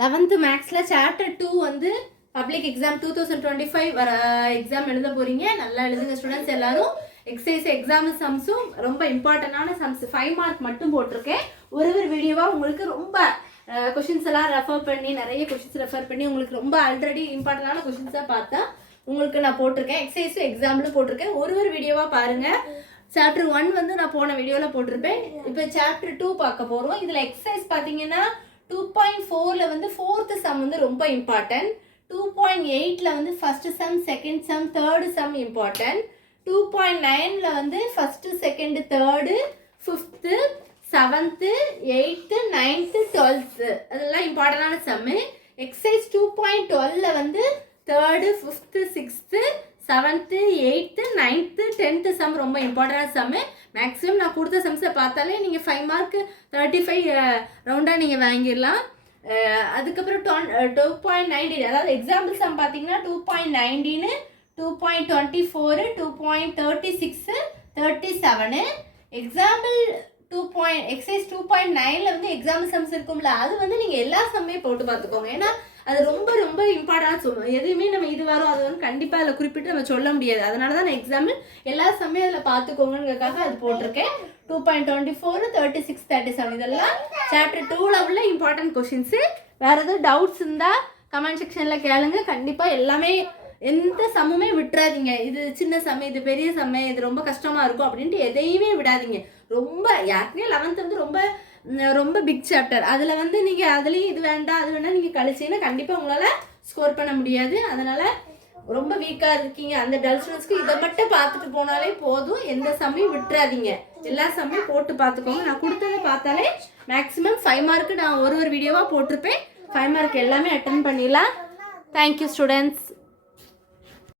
11th மேக்ஸில் chapter 2 வந்து public exam 2025 வர எக்ஸாம் எழுத போகிறீங்க. நல்லா எழுதுங்க ஸ்டூடெண்ட்ஸ் எல்லாரும். எக்ஸசைஸ் எக்ஸாம்பிள் சம்ஸும் ரொம்ப இம்பார்ட்டண்டான சம்ஸ் 5 மார்க் மட்டும் போட்டிருக்கேன். ஒரு வீடியோவாக உங்களுக்கு ரொம்ப கொஷின்ஸ் எல்லாம் ரெஃபர் பண்ணி நிறைய கொஷின்ஸ் ரெஃபர் பண்ணி உங்களுக்கு ரொம்ப ஆல்ரெடி இம்பார்ட்டண்டான கொஷின்ஸாக பார்த்தா உங்களுக்கு நான் போட்டிருக்கேன். எக்ஸசைஸும் எக்ஸாம்பிளும் போட்டிருக்கேன். ஒரு வீடியோவாக பாருங்கள். சாப்டர் 1 வந்து நான் போன வீடியோவில் போட்டிருப்பேன். இப்போ சாப்டர் 2 பார்க்க போகிறோம். இதில் எக்ஸசைஸ் பார்த்தீங்கன்னா 2.4ல வந்து 4th சம் வந்து ரொம்ப இம்பார்ட்டன்ட். 2.8ல வந்து first sum, second sum, third sum important. 2.9ல வந்து first, second, third, 5th, 7th, 8th, 9th, 12th அதெல்லாம் இம்பார்ட்டண்டான சம்மு. எக்ஸசைஸ் 2.12ல வந்து third, 5th, 6th, 7th, 8th, 9th, 10th some ரொம்ப இம்பார்ட்டண்டான சம்மு. மேக்ஸிமம் நான் கொடுத்த சம்ஸை பார்த்தாலே நீங்கள் 5 மார்க் 35 ரவுண்டாக நீங்கள் வாங்கிடலாம். அதுக்கப்புறம் 2.19 அதாவது எக்ஸாம்பிள் சம் பார்த்தீங்கன்னா 2.19, 2.24, 2.36, 37. எக்ஸாம்பிள் எக்ஸசைஸ் 2.9ல வந்து எக்ஸாம்பிள் சம்ஸ் இருக்கும்ல, அது வந்து நீங்கள் எல்லா சம்மையும் போட்டு பார்த்துக்கோங்க. ஏன்னா அது ரொம்ப ரொம்ப இம்பார்ட்டன்ட் சொல்லுவோம். எதுவுமே நம்ம இது வரும் அது வந்து கண்டிப்பாக அதில் குறிப்பிட்டு நம்ம சொல்ல முடியாது. அதனால தான் நான் எக்ஸாம்பிள் எல்லா சமயம் அதில் பார்த்துக்கோங்கிறதுக்காக அது போட்டிருக்கேன். 2.24, 36, 37 இதெல்லாம் சாப்டர் 2ல் உள்ள இம்பார்ட்டன்ட் கொஷின்ஸு. வேறு எதுவும் டவுட்ஸ் இருந்தால் கமெண்ட் செக்ஷனில் கேளுங்க. கண்டிப்பாக எல்லாமே எந்த சம்முமே விட்டுறாதீங்க. இது சின்ன சமயம், இது பெரிய சமயம், இது ரொம்ப கஷ்டமாக இருக்கும் அப்படின்ட்டு எதையுமே விடாதீங்க. ரொம்ப யாருக்குமே 11th வந்து ரொம்ப ரொம்ப பிக் சாப்டர். அதில் வந்து நீங்கள் அதுலேயும் இது வேண்டாம் அது வேண்டாம் நீங்கள் கழிச்சிங்கன்னா கண்டிப்பாக உங்களால் ஸ்கோர் பண்ண முடியாது. அதனால் ரொம்ப வீக்காக இருக்கீங்க அந்த டல் ஸ்டூடெண்ட்ஸ்க்கு இதை மட்டும் பார்த்துட்டு போனாலே போதும். எந்த சமயம் விட்டுறாதீங்க. எல்லா சமயம் போட்டு பார்த்துக்கோங்க. நான் கொடுத்ததை பார்த்தாலே மேக்ஸிமம் 5 மார்க்கு நான் ஒரு வீடியோவாக போட்டிருப்பேன். 5 மார்க் எல்லாமே அட்டன் பண்ணிடலாம். Thank you students.